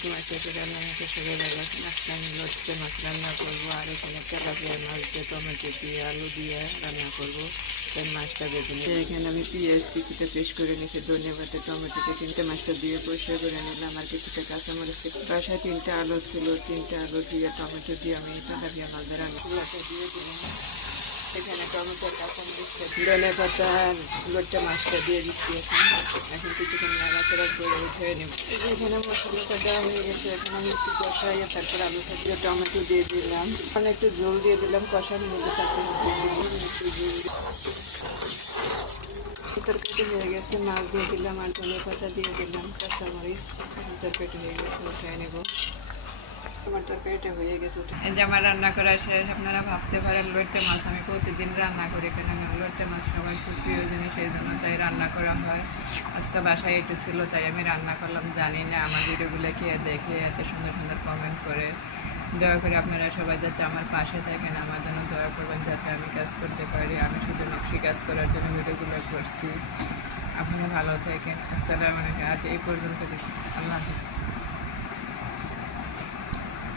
আলাইকুম। আজকে রান্না মাছের সবাই ভালো আছেন। আজকে আমি লটকে মাছ রান্না করবো, আর এখানে তেলাপিয়া মাছ দিয়ে টমেটো দিয়ে আলু দিয়ে রান্না করবো। তাই মাছটা বেঁধে নিই। এখানে আমি পেঁয়াজ কিছুটা পেস্ট করে নিয়েছি, ধনে পাতা টমেটোকে তিনটে মাছটা দিয়ে পরিষ্কার করে নিলাম। আর কিছুটা কাঁচামরিচ, বাসায় 3টে আলু ছিল, 3টে আলু দিয়ে টমেটো দিয়ে আমি তেলাপিয়া মাছ রান্না দিয়ে দিলাম। এখানে টমেটো কাঁচামরিচ ধনে পাতা আর লোটটা মাছটা দিয়ে দিচ্ছি। এখন কিছুক্ষণ নাড়াচাড়া করে ধুয়ে নেব। এখানে মশলাটা দেওয়া হয়ে গেছে, এখন আমি একটু কষাইয়ে তারপর আলু দিয়ে টমেটো দিয়ে দিলাম, মানে একটু ঝোল দিয়ে দিলাম কষানোর মধ্যে। তারপর একটু ঝোল তরকারি হয়ে গেছে, মাছ দিয়ে দিলাম আর ধনে পাতা দিয়ে দিলাম, কাঁচামরিচ। তরকারি হয়ে গেছে, উঠায় নেব। আমার তরকারিটা হয়ে গেছে। এই যে আমার রান্না করা শেষ। আপনারা ভাবতে পারেন লইট্টে মাছ আমি প্রতিদিন রান্না করি, কেন লইট্টে মাছ সবার খুব প্রিয় জিনিস, এই জন্য তাই রান্না করা হয়। আজকে বাসায় একটু ছিল তাই আমি রান্না করলাম। জানি না আমার ভিডিওগুলো খেয়ে দেখে এত সুন্দর সুন্দর কমেন্ট করে। দয়া করে আপনারা সবাই যাতে আমার পাশে থাকেন, আমার জন্য দয়া করবেন যাতে আমি কাজ করতে পারি। আমি শুধু নকশি কাজ করার জন্য ভিডিওগুলো করছি। আপনারা ভালো থাকেন। আসসালামু আলাইকুম। আজ এই পর্যন্ত। আল্লাহ হাফিজ।